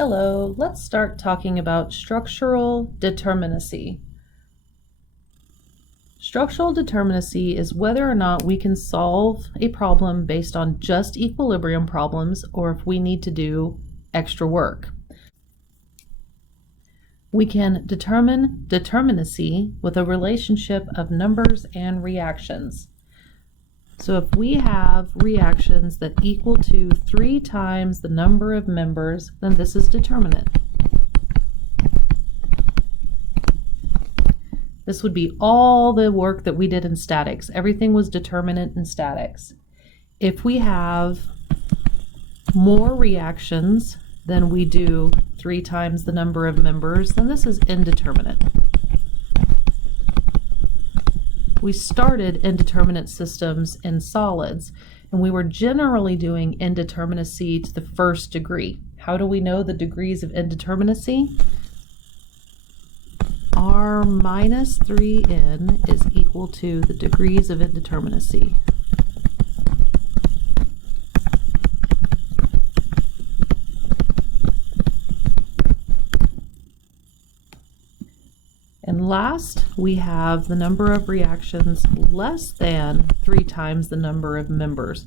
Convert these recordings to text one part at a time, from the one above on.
Hello, let's start talking about structural determinacy. Structural determinacy is whether or not we can solve a problem based on just equilibrium problems or if we need to do extra work. We can determine determinacy with a relationship of numbers and reactions. So if we have reactions that equal to 3 times the number of members, then this is determinate. This would be all the work that we did in statics. Everything was determinate in statics. If we have more reactions than we do 3 times the number of members, then this is indeterminate. We started indeterminate systems in solids, and we were generally doing indeterminacy to the first degree. How do we know the degrees of indeterminacy? R minus 3n is equal to the degrees of indeterminacy. And last, we have the number of reactions less than 3 times the number of members.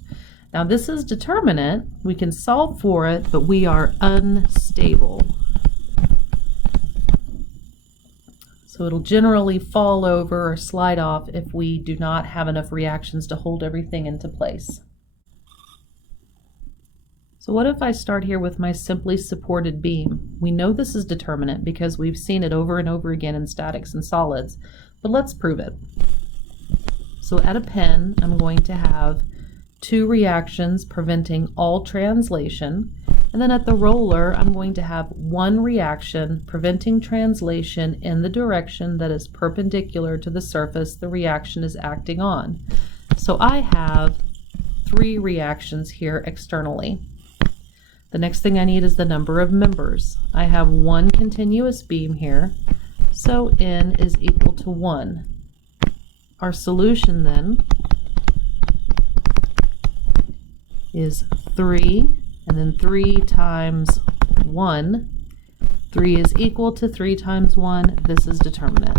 Now this is determinate. We can solve for it, but we are unstable. So it'll generally fall over or slide off if we do not have enough reactions to hold everything into place. So what if I start here with my simply supported beam? We know this is determinate because we've seen it over and over again in statics and solids, but let's prove it. So at a pen, I'm going to have 2 reactions preventing all translation, and then at the roller, I'm going to have 1 reaction preventing translation in the direction that is perpendicular to the surface the reaction is acting on. So I have 3 reactions here externally. The next thing I need is the number of members. I have 1 continuous beam here, so n is equal to 1. Our solution then is 3, and then 3 times 1. 3 is equal to 3 times 1. This is determinate.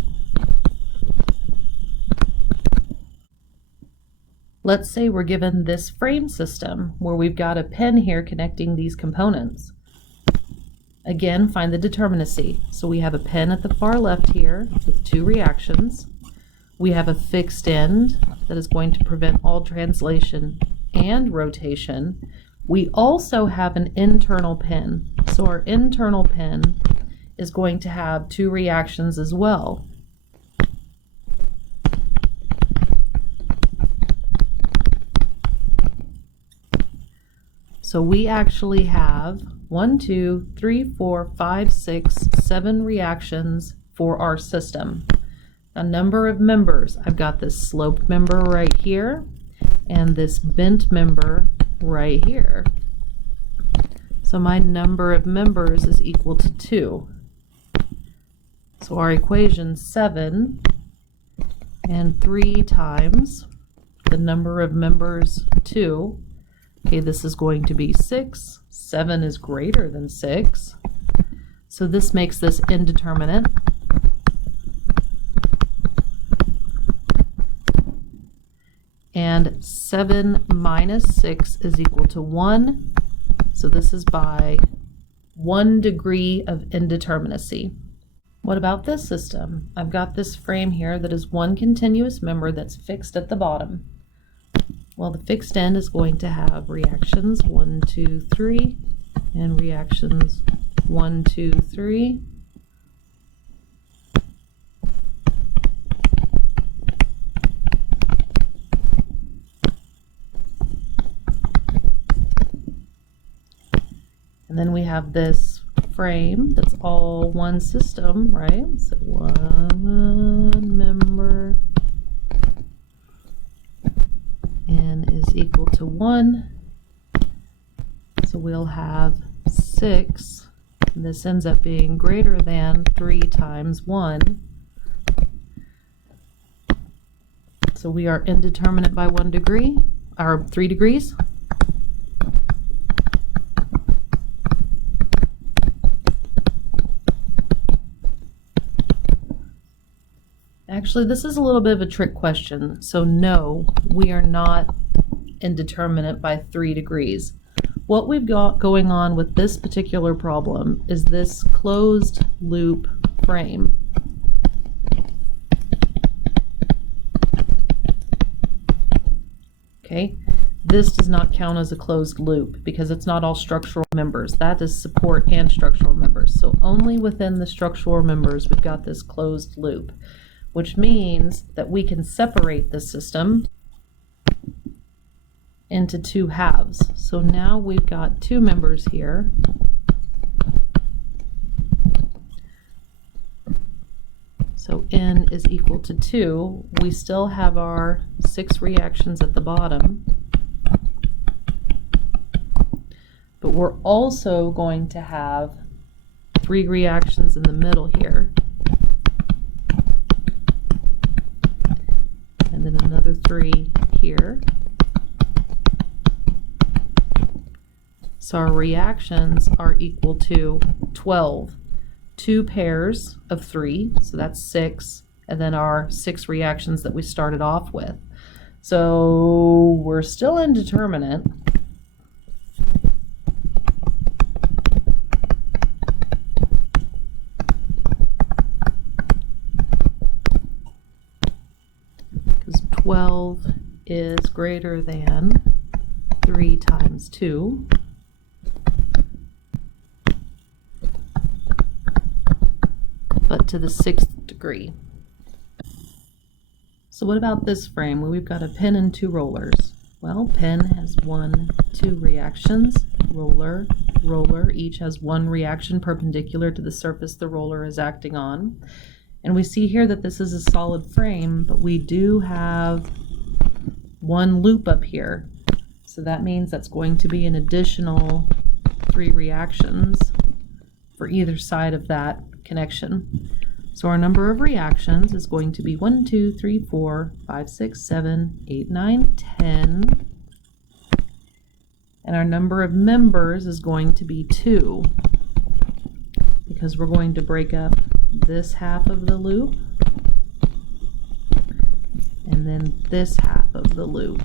Let's say we're given this frame system where we've got a pen here connecting these components. Again, find the determinacy. So we have a pen at the far left here with 2 reactions. We have a fixed end that is going to prevent all translation and rotation. We also have an internal pen. So our internal pen is going to have 2 reactions as well. So we actually have 1, 2, 3, 4, 5, 6, 7 reactions for our system. A number of members. I've got this sloped member right here and this bent member right here. So my number of members is equal to 2. So our equation 7 and 3 times the number of members 2. Okay, this is going to be 6. 7 is greater than 6. So this makes this indeterminate. And 7 minus 6 is equal to 1. So this is by 1 degree of indeterminacy. What about this system? I've got this frame here that is 1 continuous member that's fixed at the bottom. Well, the fixed end is going to have reactions 1, 2, 3, and reactions 1, 2, 3. And then we have this frame that's all one system, right? So 1 member. N is equal to 1, so we'll have 6, and this ends up being greater than 3 times 1. So we are indeterminate by 1 degree, or 3 degrees. Actually, this is a little bit of a trick question. So no, we are not indeterminate by 3 degrees. What we've got going on with this particular problem is this closed loop frame. Okay, this does not count as a closed loop because it's not all structural members. That is support and structural members. So only within the structural members we've got this closed loop, which means that we can separate the system into 2 halves. So now we've got 2 members here. So N is equal to 2. We still have our 6 reactions at the bottom, but we're also going to have 3 reactions in the middle here, and then another 3 here. So our reactions are equal to 12. 2 pairs of 3, so that's 6, and then our 6 reactions that we started off with. So we're still indeterminate. Because 12 is greater than 3 times 2. But to the 6th degree. So what about this frame where we've got a pin and 2 rollers? Well, pin has 1, 2 reactions, roller, roller, each has 1 reaction perpendicular to the surface the roller is acting on. And we see here that this is a solid frame, but we do have 1 loop up here. So that means that's going to be an additional 3 reactions for either side of that connection. So our number of reactions is going to be 1, 2, 3, 4, 5, 6, 7, 8, 9, 10. And our number of members is going to be 2, because we're going to break up this half of the loop and then this half of the loop.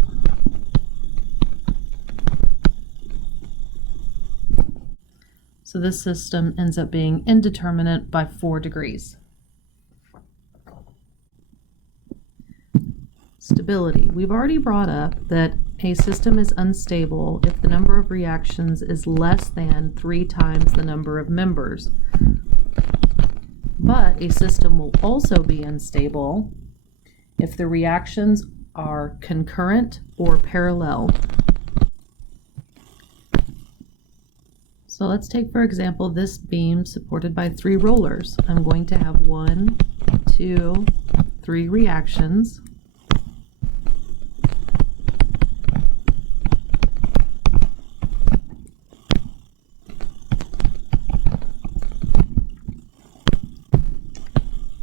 So this system ends up being indeterminate by 4 degrees. Stability. We've already brought up that a system is unstable if the number of reactions is less than 3 times the number of members. But a system will also be unstable if the reactions are concurrent or parallel. So let's take, for example, this beam supported by 3 rollers. I'm going to have 1, 2, 3 reactions.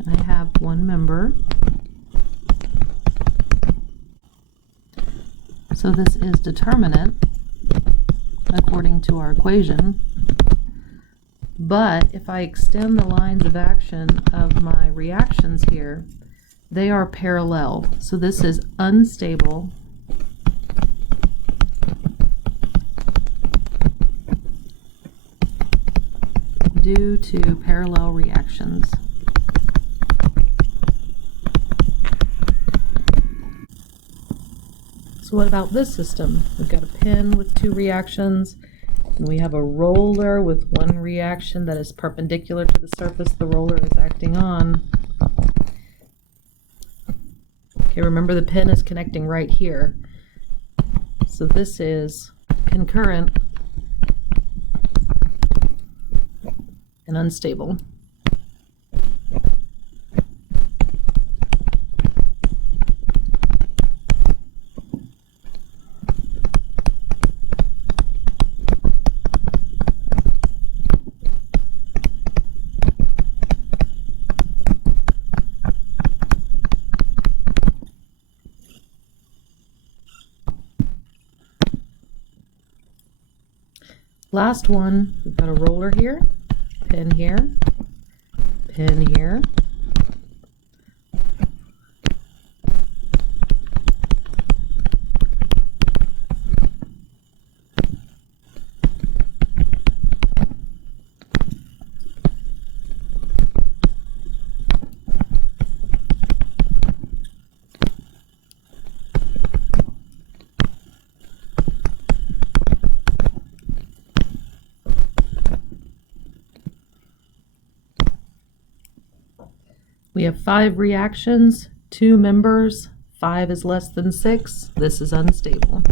And I have 1 member. So this is determinate according to our equation, but if I extend the lines of action of my reactions here, they are parallel. So this is unstable due to parallel reactions. So what about this system? We've got a pin with 2 reactions, and we have a roller with 1 reaction that is perpendicular to the surface the roller is acting on. Okay, remember the pin is connecting right here. So this is concurrent and unstable. Last one, we've got a roller here, pin here, We have 5 reactions, 2 members, 5 is less than 6. This is unstable.